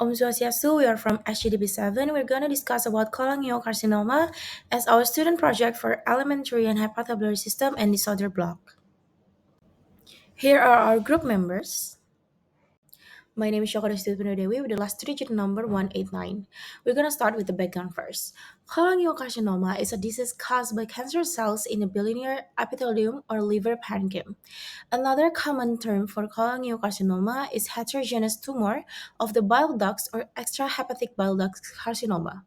Om Swastiastu, we are from SGD 7. We're going to discuss about cholangiocarcinoma as our student project for Alimentary and Hepatobiliary System and Disorder block. Here are our group members. My name is Shokara Dewi with the last digit number 189. We're going to start with the background first. Cholangiocarcinoma is a disease caused by cancer cells in the biliary epithelium or liver parenchyma. Another common term for cholangiocarcinoma is heterogeneous tumor of the bile ducts or extrahepatic bile duct carcinoma.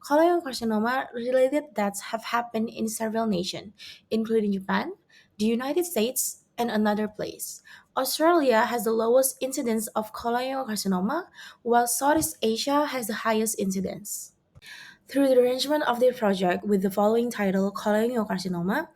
Cholangiocarcinoma-related deaths have happened in several nations, including Japan, the United States, and another place. Australia has the lowest incidence of cholangiocarcinoma, while Southeast Asia has the highest incidence. Through the arrangement of their project with the following title, Cholangiocarcinoma,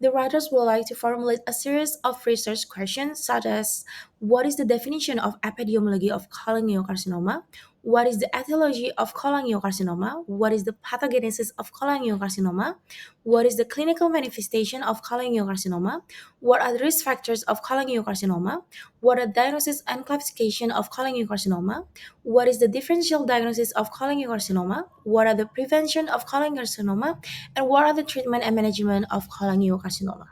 the writers would like to formulate a series of research questions such as what is the definition of epidemiology of cholangiocarcinoma? What is the etiology of cholangiocarcinoma? What is the pathogenesis of cholangiocarcinoma? What is the clinical manifestation of cholangiocarcinoma? What are the risk factors of cholangiocarcinoma? What are diagnosis and classification of cholangiocarcinoma? What is the differential diagnosis of cholangiocarcinoma? What are the prevention of cholangiocarcinoma? And what are the treatment and management of cholangiocarcinoma?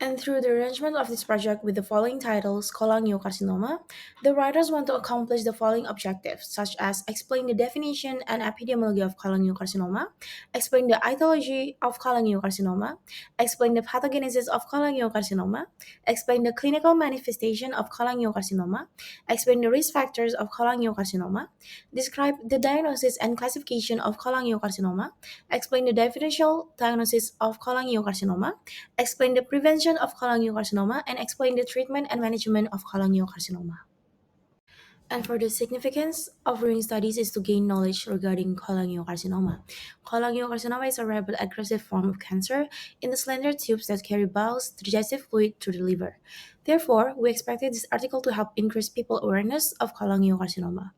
And through the arrangement of this project with the following titles, Cholangiocarcinoma, the writers want to accomplish the following objectives, such as explain the definition and epidemiology of cholangiocarcinoma, explain the etiology of cholangiocarcinoma, explain the pathogenesis of cholangiocarcinoma, explain the clinical manifestation of cholangiocarcinoma, explain the risk factors of cholangiocarcinoma, describe the diagnosis and classification of cholangiocarcinoma, explain the differential diagnosis of cholangiocarcinoma, explain the prevention of cholangiocarcinoma, and explain the treatment and management of cholangiocarcinoma. And for the significance of doing studies is to gain knowledge regarding cholangiocarcinoma. Cholangiocarcinoma is a rare but aggressive form of cancer in the slender tubes that carry bile digestive fluid to the liver. Therefore, we expected this article to help increase people awareness of cholangiocarcinoma.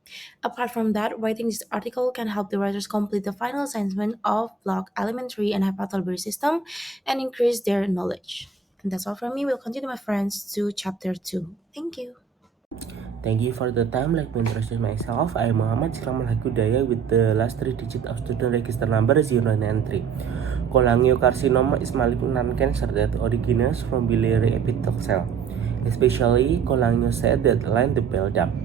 Apart from that, writing this article can help the writers complete the final assignment of block alimentary and hepatobiliary system and increase their knowledge. And that's all from me. We'll continue, my friends, to chapter 2. Thank you. Thank you for the time. Let me introduce myself. I am Muhammad Udayana with the last three digits of student register number 093. Cholangiocarcinoma is malignant cancer that originates from biliary epithelial cell, especially cholangiocytes that line the bile duct.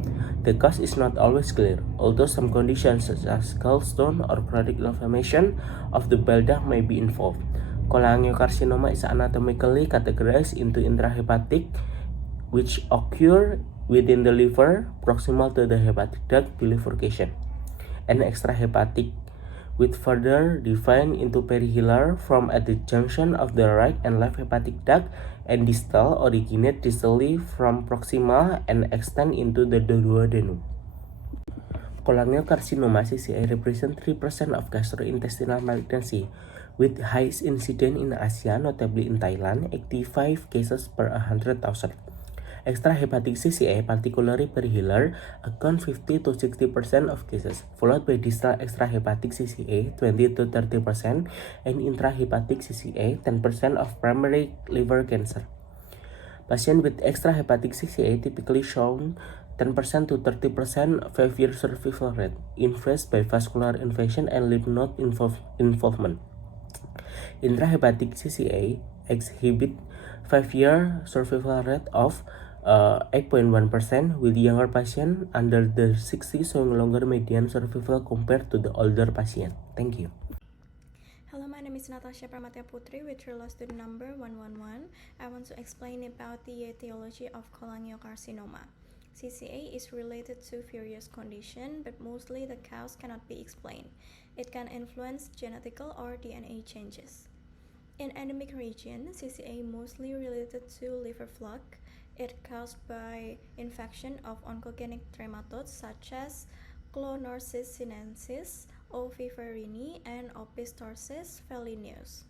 The cause is not always clear, although some conditions such as gallstone or chronic inflammation of the bile duct may be involved. Cholangiocarcinoma is anatomically categorized into intrahepatic, which occur within the liver proximal to the hepatic duct bifurcation, and extrahepatic, with further defined into perihilar from at the junction of the right and left hepatic duct, and distal originate distally from proximal and extend into the duodenum. Cholangiocarcinoma CCA represents 3% of gastrointestinal malignancy, with highest incidence in Asia, notably in Thailand, 85 cases per 100,000. Extrahepatic CCA, particularly perihilar, account 50 to 60% of cases, followed by distal extrahepatic CCA, 20 to 30%, and intrahepatic CCA, 10% of primary liver cancer. Patients with extrahepatic CCA typically show 10% to 30% 5-year survival rate, influenced by vascular infection and lymph node involvement. Intrahepatic CCA exhibit 5-year survival rate of 8.1%, with younger patients under the 60 showing longer median survival compared to the older patient. Thank you. Hello, my name is Natasha Pramatya Putri with your last student number 111. I want to explain about the etiology of cholangiocarcinoma. CCA is related to various conditions, but mostly the cause cannot be explained. It can influence genetical or DNA changes. In endemic region, CCA mostly related to liver fluk. It caused by infection of oncogenic trematodes such as Clonorchis sinensis, ovivarini, and Opisthorchis felineus.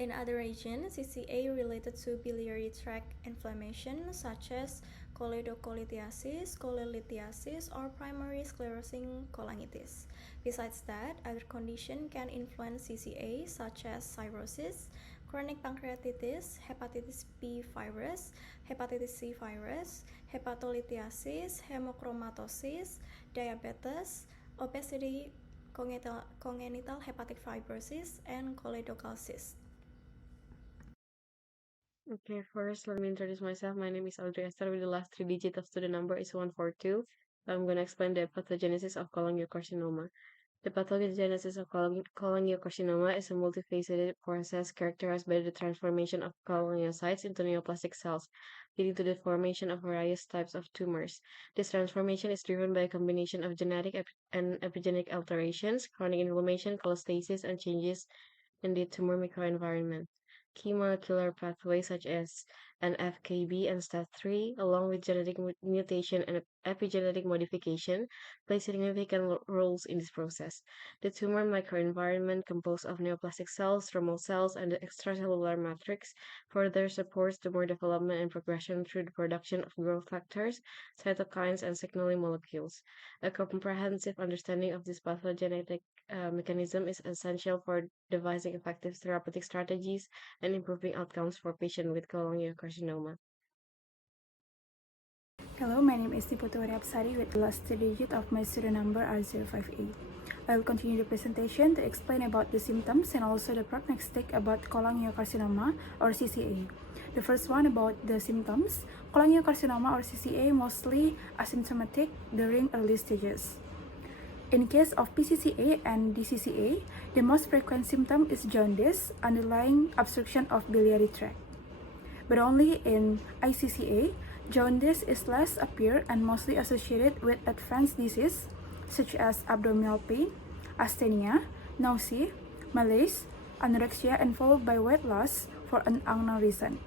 In other regions, CCA related to biliary tract inflammation such as choledocholithiasis, cholelithiasis, or primary sclerosing cholangitis. Besides that, other conditions can influence CCA such as cirrhosis, chronic pancreatitis, hepatitis B virus, hepatitis C virus, hepatolithiasis, hemochromatosis, diabetes, obesity, congenital hepatic fibrosis, and choledochal cyst. Okay, first, let me introduce myself. My name is Audrey. I start with the last three digits of student number is 142. I'm going to explain the pathogenesis of cholangiocarcinoma. The pathogenesis of cholangiocarcinoma is a multifaceted process characterized by the transformation of cholangiocytes into neoplastic cells, leading to the formation of various types of tumors. This transformation is driven by a combination of genetic and epigenetic alterations, chronic inflammation, cholestasis, and changes in the tumor microenvironment. Key molecular pathways such as NFKB and STAT3, along with genetic mutation and epigenetic modification, play significant roles in this process. The tumor microenvironment, composed of neoplastic cells, stromal cells, and the extracellular matrix, further supports tumor development and progression through the production of growth factors, cytokines, and signaling molecules. A comprehensive understanding of this pathogenetic mechanism is essential for devising effective therapeutic strategies and improving outcomes for patients with cholangiocarcinoma. Hello, my name is Niputu Apsari with the last three digit of my student number are 058. I will continue the presentation to explain about the symptoms and also the prognostic about cholangiocarcinoma or CCA. The first one about the symptoms. Cholangiocarcinoma or CCA mostly asymptomatic during early stages. In case of PCCA and DCCA, the most frequent symptom is jaundice, underlying obstruction of biliary tract. But only in ICCA, jaundice is less appear and mostly associated with advanced disease such as abdominal pain, asthenia, nausea, malaise, anorexia, and followed by weight loss for an unknown reason.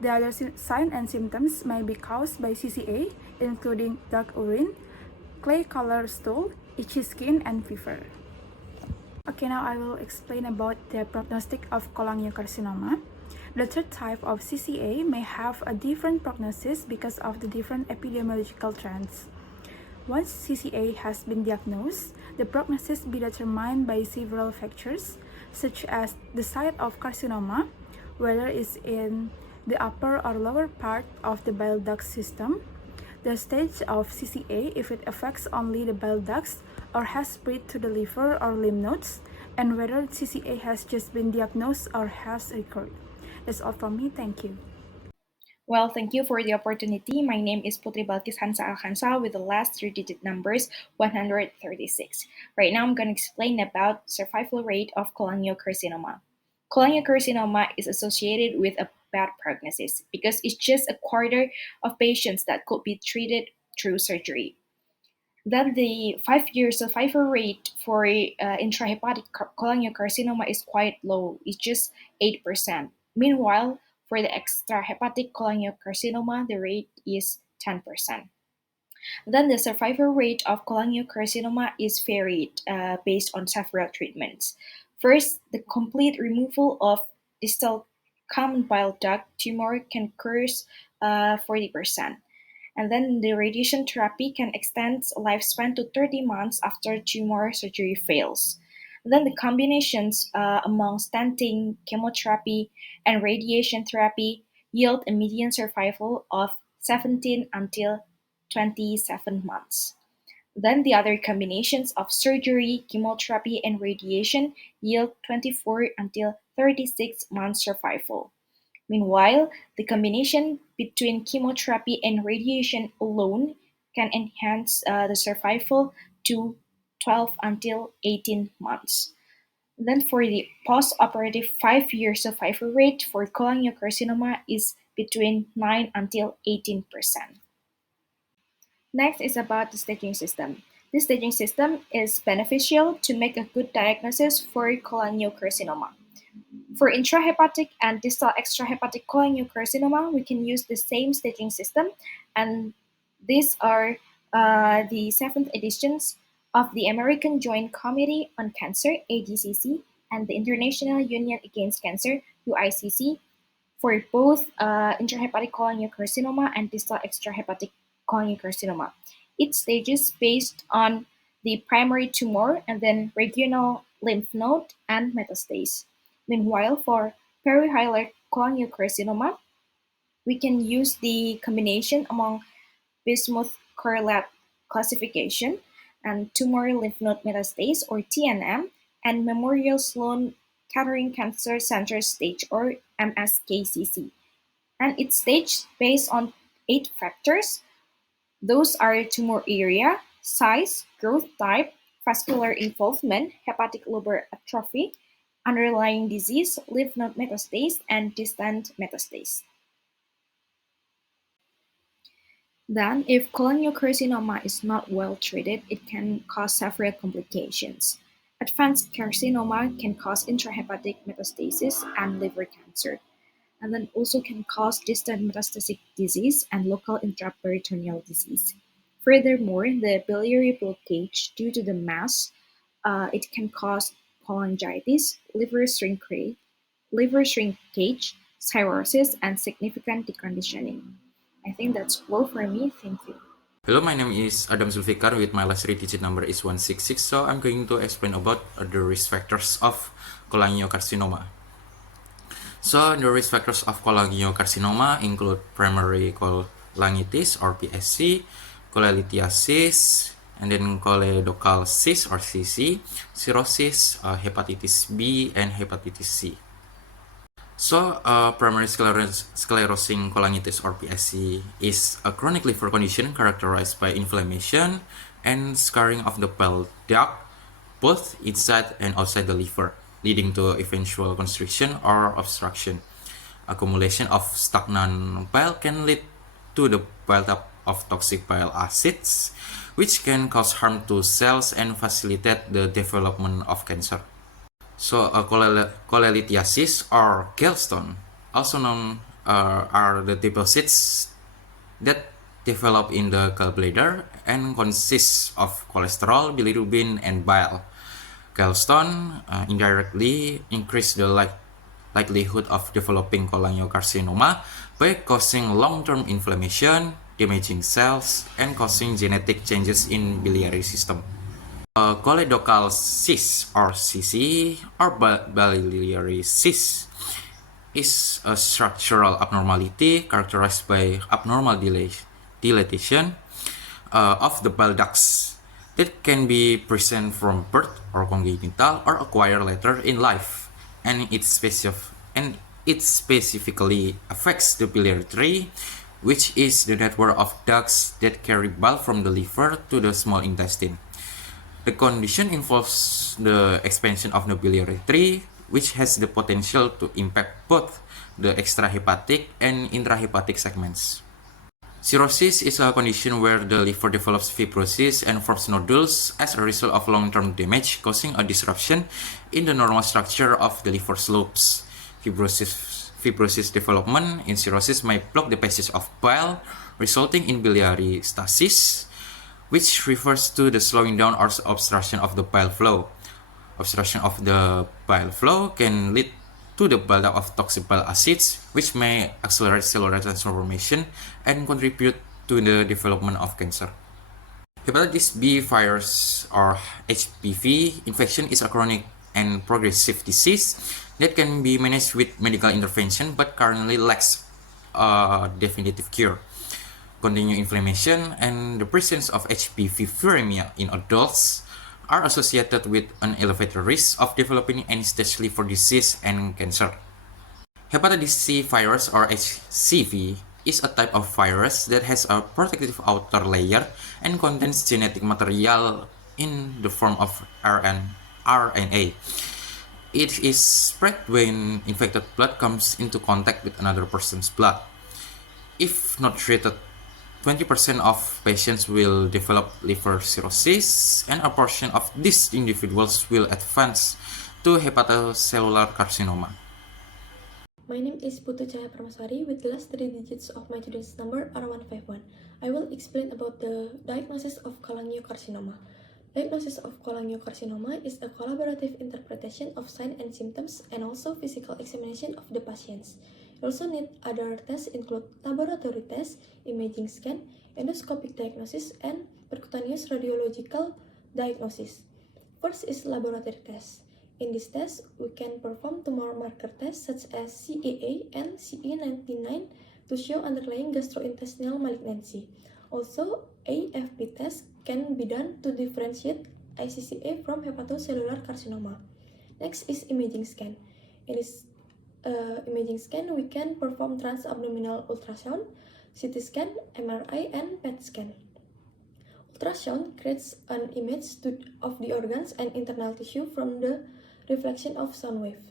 The other signs and symptoms may be caused by CCA, including dark urine, clay-colored stool, itchy skin, and fever. Okay, now I will explain about the prognostic of cholangiocarcinoma. The third type of CCA may have a different prognosis because of the different epidemiological trends. Once CCA has been diagnosed, the prognosis be determined by several factors, such as the site of carcinoma, whether it's in the upper or lower part of the bile duct system, the stage of CCA if it affects only the bile ducts or has spread to the liver or lymph nodes, and whether CCA has just been diagnosed or has recurred. That's all from me. Thank you. Well, thank you for the opportunity. My name is Putri Balkis Hansa Alhansa with the last three-digit numbers 136. Right now, I'm going to explain about survival rate of cholangiocarcinoma. Cholangiocarcinoma is associated with a bad prognosis because it's just a quarter of patients that could be treated through surgery. Then the 5-year survival rate for intrahepatic cholangiocarcinoma is quite low. It's just 8%. Meanwhile, for the extrahepatic cholangiocarcinoma, the rate is 10%. Then the survival rate of cholangiocarcinoma is varied based on several treatments. First, the complete removal of distal common bile duct tumor can cause 40%. And then the radiation therapy can extend lifespan to 30 months after tumor surgery fails. And then the combinations among stenting, chemotherapy, and radiation therapy yield a median survival of 17 until 27 months. Then the other combinations of surgery, chemotherapy, and radiation yield 24 until 36 months survival. Meanwhile, the combination between chemotherapy and radiation alone can enhance the survival to 12 until 18 months. Then for the post-operative 5-year survival rate for cholangiocarcinoma is between 9 until 18%. Next is about the staging system. This staging system is beneficial to make a good diagnosis for cholangiocarcinoma. For intrahepatic and distal extrahepatic cholangiocarcinoma, we can use the same staging system, and these are the 7th editions of the American Joint Committee on Cancer (AJCC) and the International Union Against Cancer (UICC) for both intrahepatic cholangiocarcinoma and distal extrahepatic cholangiocarcinoma. Each stage is based on the primary tumor and then regional lymph node and metastasis. Meanwhile, for perihilar cholangiocarcinoma, we can use the combination among bismuth correlate classification and tumor lymph node metastase or TNM and Memorial Sloan Kettering Cancer Center stage or MSKCC. And it's staged based on 8 factors. Those are tumor area, size, growth type, vascular involvement, hepatic lobar atrophy, underlying disease, lymph node metastase, and distant metastase. Then, if cholangiocarcinoma is not well treated, it can cause several complications. Advanced carcinoma can cause intrahepatic metastasis and liver cancer, and then also can cause distant metastatic disease and local intraperitoneal disease. Furthermore, the biliary blockage due to the mass, it can cause cholangitis, liver shrinkage, cirrhosis, and significant deconditioning. I think that's all for me. Thank you. Hello, my name is Adam Zulfikar with my last 3-digit number is 166. So I'm going to explain about the risk factors of cholangiocarcinoma. So the risk factors of cholangiocarcinoma include primary cholangitis or PSC, cholelithiasis, and then choledochal cyst or CC, cirrhosis, hepatitis B, and hepatitis C. So, primary sclerosing cholangitis or PSC is a chronic liver condition characterized by inflammation and scarring of the bile duct, both inside and outside the liver, leading to eventual constriction or obstruction. Accumulation of stagnant bile can lead to the buildup of toxic bile acids, which can cause harm to cells and facilitate the development of cancer. So, cholelithiasis or gallstone, also known are the deposits that develop in the gallbladder and consists of cholesterol, bilirubin, and bile. Gallstone indirectly increase the likelihood of developing cholangiocarcinoma by causing long-term inflammation, damaging cells, and causing genetic changes in biliary system. Choledochal cyst or CC or biliary cyst is a structural abnormality characterized by abnormal dilatation of the bile ducts that can be present from birth or congenital or acquired later in life, and it specifically affects the biliary tree, which is the network of ducts that carry bile from the liver to the small intestine. The condition involves the expansion of the biliary tree, which has the potential to impact both the extrahepatic and intrahepatic segments. Cirrhosis is a condition where the liver develops fibrosis and forms nodules as a result of long-term damage, causing a disruption in the normal structure of the liver slopes. Fibrosis development in cirrhosis may block the passage of bile, resulting in biliary stasis, which refers to the slowing down or obstruction of the bile flow. Obstruction of the bile flow can lead to the buildup of toxic bile acids, which may accelerate cellular transformation and contribute to the development of cancer. Hepatitis B virus or HBV infection is a chronic and progressive disease that can be managed with medical intervention but currently lacks a definitive cure. Continued inflammation and the presence of HBV viremia in adults are associated with an elevated risk of developing end-stage liver disease and cancer. Hepatitis C virus or HCV is a type of virus that has a protective outer layer and contains genetic material in the form of RNA. It is spread when infected blood comes into contact with another person's blood. If not treated, 20% of patients will develop liver cirrhosis, and a portion of these individuals will advance to hepatocellular carcinoma. My name is Putu Cahaya Permasari with the last 3 digits of my student's number are 151. I will explain about the diagnosis of cholangiocarcinoma. Diagnosis of cholangiocarcinoma is a collaborative interpretation of signs and symptoms and also physical examination of the patients. You also need other tests include laboratory tests, imaging scan, endoscopic diagnosis, and percutaneous radiological diagnosis. First is laboratory test. In this test, we can perform tumor marker tests such as CAA and CA19-9 to show underlying gastrointestinal malignancy. Also, AFP tests can be done to differentiate iCCA from hepatocellular carcinoma. Next is imaging scan. In this imaging scan, we can perform transabdominal ultrasound, CT scan, MRI, and PET scan. Ultrasound creates an image of the organs and internal tissue from the reflection of sound wave.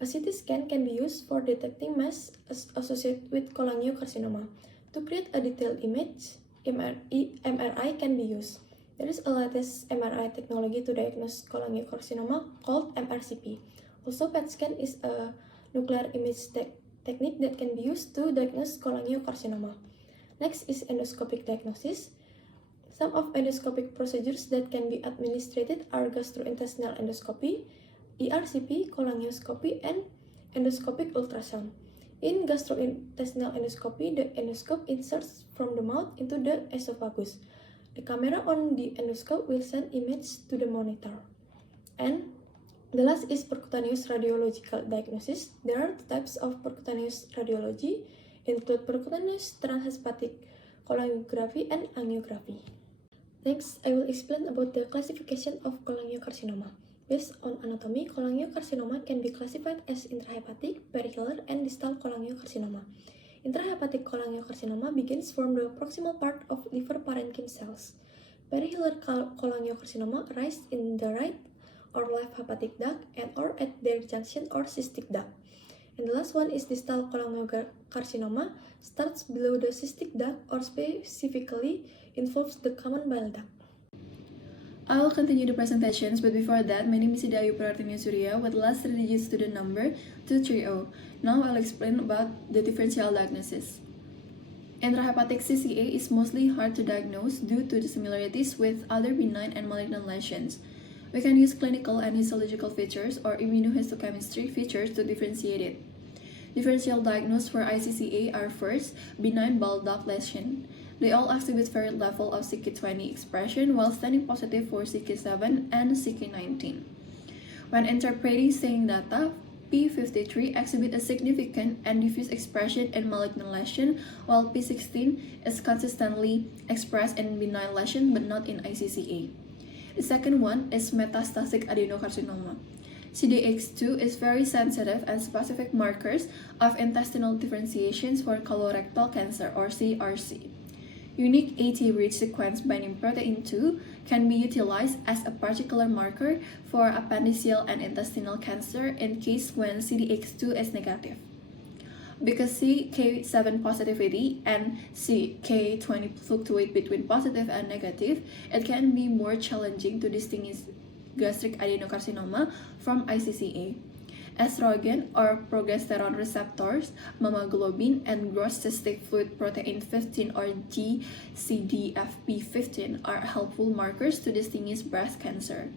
A CT scan can be used for detecting mass associated with cholangiocarcinoma. To create a detailed image, MRI can be used. There is a latest MRI technology to diagnose cholangiocarcinoma called MRCP. Also, PET scan is a nuclear image technique that can be used to diagnose cholangiocarcinoma. Next is endoscopic diagnosis. Some of endoscopic procedures that can be administered are gastrointestinal endoscopy, ERCP, cholangioscopy, and endoscopic ultrasound. In gastrointestinal endoscopy, the endoscope inserts from the mouth into the esophagus. The camera on the endoscope will send image to the monitor. And the last is percutaneous radiological diagnosis. There are two types of percutaneous radiology, include percutaneous transhepatic cholangography and angiography. Next, I will explain about the classification of cholangiocarcinoma. Based on anatomy, cholangiocarcinoma can be classified as intrahepatic, perihilar, and distal cholangiocarcinoma. Intrahepatic cholangiocarcinoma begins from the proximal part of liver parenchyma cells. Perihilar cholangiocarcinoma arises in the right or left hepatic duct and or at their junction or cystic duct. And the last one is distal cholangiocarcinoma, starts below the cystic duct or specifically involves the common bile duct. I will continue the presentations, but before that, my name is Idayu Pratimya Surya with last 3 digits student number 230. Now I'll explain about the differential diagnosis. Intrahepatic CCA is mostly hard to diagnose due to the similarities with other benign and malignant lesions. We can use clinical and histological features or immunohistochemistry features to differentiate it. Differential diagnosis for iCCA are first, benign bile duct lesion. They all exhibit varied level of CK20 expression while standing positive for CK7 and CK19. When interpreting staining data, P53 exhibit a significant and diffuse expression in malignant lesion, while P16 is consistently expressed in benign lesion but not in iCCA. The second one is metastatic adenocarcinoma. CDX2 is very sensitive and specific markers of intestinal differentiations for colorectal cancer or CRC. Unique AT-rich sequence binding protein 2 can be utilized as a particular marker for appendiceal and intestinal cancer in case when CDX2 is negative. Because CK7 positivity and CK20 fluctuate between positive and negative, it can be more challenging to distinguish gastric adenocarcinoma from iCCA. Estrogen or progesterone receptors, mamaglobin, and gross cystic fluid protein 15 or GCDFP15 are helpful markers to distinguish breast cancer.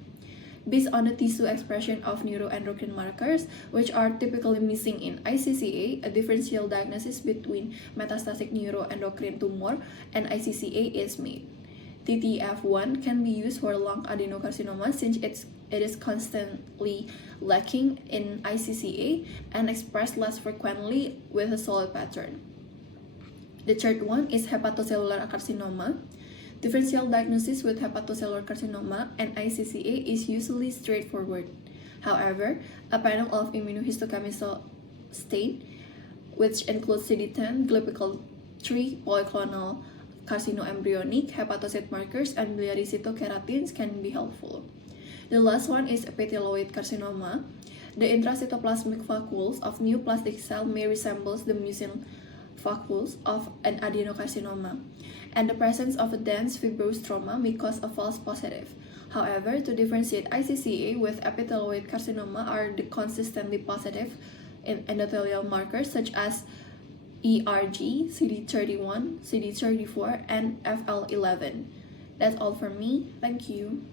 Based on the tissue expression of neuroendocrine markers, which are typically missing in iCCA, a differential diagnosis between metastatic neuroendocrine tumor and iCCA is made. TTF1 can be used for lung adenocarcinoma since it is constantly lacking in iCCA and expressed less frequently with a solid pattern. The third one is hepatocellular carcinoma. Differential diagnosis with hepatocellular carcinoma and iCCA is usually straightforward. However, a panel of immunohistochemical stain, which includes CD10, glypical-3, polyclonal carcinoembryonic, hepatocyte markers, and biliary cytokeratins can be helpful. The last one is epithelioid carcinoma. The intracytoplasmic vacuoles of neoplastic cell may resemble the mucin vacuoles of an adenocarcinoma, and the presence of a dense fibrous stroma may cause a false positive. However, to differentiate iCCA with epithelioid carcinoma are the consistently positive endothelial markers such as ERG, CD31, CD34, and FL11. That's all from me. Thank you.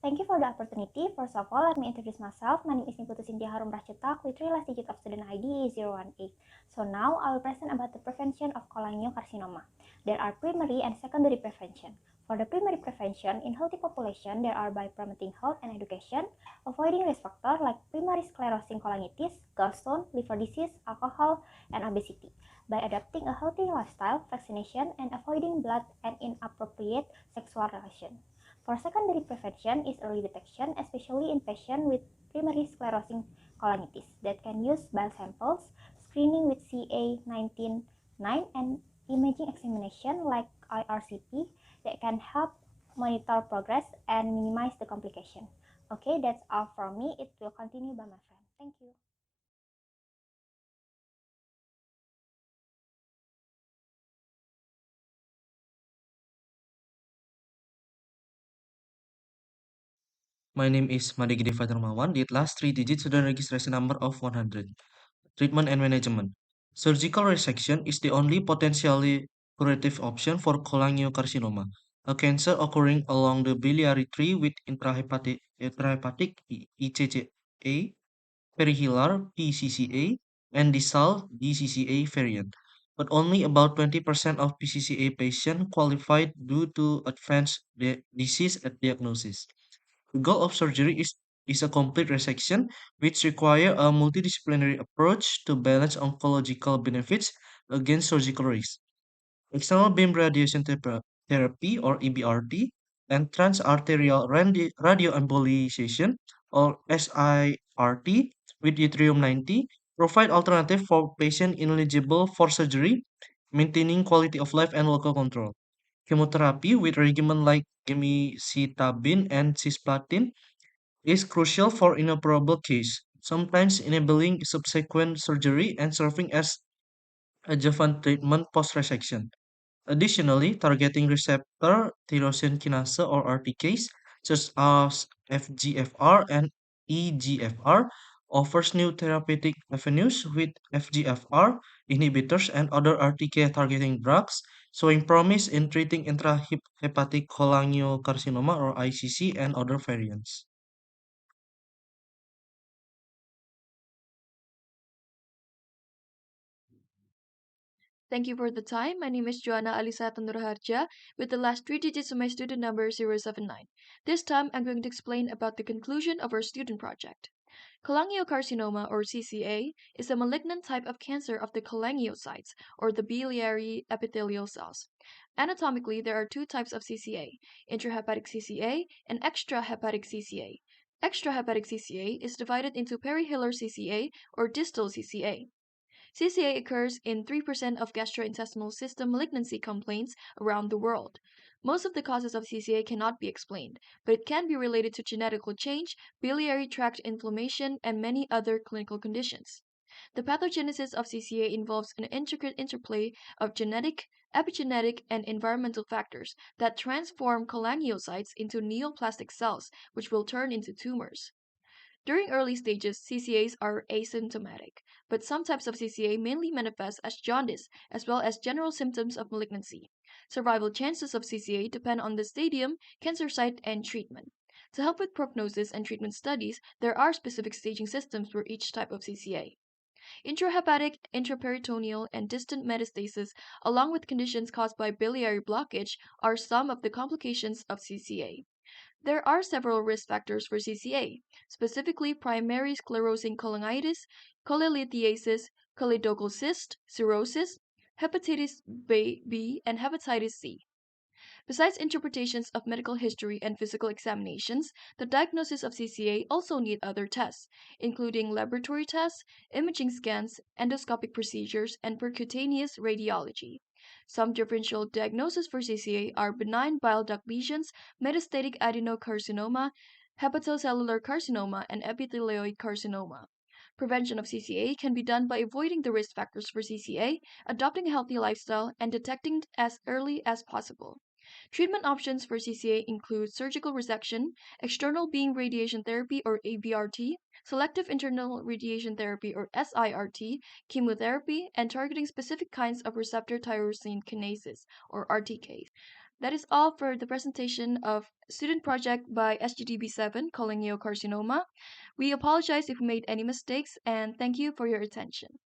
Thank you for the opportunity. First of all, let me introduce myself. My name is Niputu Cynthia Harum Pracetak with 3 last digit of student ID 018. So now I will present about the prevention of cholangiocarcinoma. There are primary and secondary prevention. For the primary prevention in healthy population, there are by promoting health and education, avoiding risk factors like primary sclerosing cholangitis, gallstone, liver disease, alcohol, and obesity, by adopting a healthy lifestyle, vaccination, and avoiding blood and inappropriate sexual relation. For secondary prevention is early detection, especially in patients with primary sclerosing cholangitis that can use bile samples, screening with CA19-9, and imaging examination like IRCP that can help monitor progress and minimize the complication. Okay, that's all from me. It will continue by my friend. Thank you. My name is Madegide Fatarmawan. The last three digits student registration number of 100. Treatment and management. Surgical resection is the only potentially curative option for cholangiocarcinoma, a cancer occurring along the biliary tree with intrahepatic ECCA, perihilar PCCA, and distal DCCA variant. But only about 20% of PCCA patients qualified due to advanced disease at diagnosis. The goal of surgery is a complete resection, which require a multidisciplinary approach to balance oncological benefits against surgical risk. External beam radiation therapy or EBRT and transarterial radioembolization or SIRT with yttrium-90 provide alternative for patients ineligible for surgery, maintaining quality of life and local control. Chemotherapy with regimen like gemcitabine and cisplatin is crucial for inoperable case, sometimes enabling subsequent surgery and serving as adjuvant treatment post-resection. Additionally, targeting receptor tyrosine kinase or RTKs, such as FGFR and EGFR, offers new therapeutic avenues with FGFR inhibitors and other RTK targeting drugs, showing promise in treating intrahepatic cholangiocarcinoma or ICC and other variants. Thank you for the time. My name is Joanna Alisa Nurharja with the last three digits of my student number 079. This time I'm going to explain about the conclusion of our student project. Cholangiocarcinoma or CCA is a malignant type of cancer of the cholangiocytes or the biliary epithelial cells. Anatomically, there are two types of CCA, intrahepatic CCA and extrahepatic CCA. Extrahepatic CCA is divided into perihilar CCA or distal CCA. CCA occurs in 3% of gastrointestinal system malignancy complaints around the world. Most of the causes of CCA cannot be explained, but it can be related to genetical change, biliary tract inflammation, and many other clinical conditions. The pathogenesis of CCA involves an intricate interplay of genetic, epigenetic, and environmental factors that transform cholangiocytes into neoplastic cells, which will turn into tumors. During early stages, CCAs are asymptomatic, but some types of CCA mainly manifest as jaundice, as well as general symptoms of malignancy. Survival chances of CCA depend on the stadium, cancer site, and treatment. To help with prognosis and treatment studies, there are specific staging systems for each type of CCA. Intrahepatic, intraperitoneal, and distant metastasis, along with conditions caused by biliary blockage, are some of the complications of CCA. There are several risk factors for CCA, specifically primary sclerosing cholangitis, cholelithiasis, choledochal cyst, cirrhosis, hepatitis B, and hepatitis C. Besides interpretations of medical history and physical examinations, the diagnosis of CCA also need other tests, including laboratory tests, imaging scans, endoscopic procedures, and percutaneous radiology. Some differential diagnoses for CCA are benign bile duct lesions, metastatic adenocarcinoma, hepatocellular carcinoma, and epithelioid carcinoma. Prevention of CCA can be done by avoiding the risk factors for CCA, adopting a healthy lifestyle, and detecting as early as possible. Treatment options for CCA include surgical resection, external beam radiation therapy or ABRT, selective internal radiation therapy or SIRT, chemotherapy, and targeting specific kinds of receptor tyrosine kinases or RTKs. That is all for the presentation of student project by SGDB7 cholangiocarcinoma. We apologize if we made any mistakes and thank you for your attention.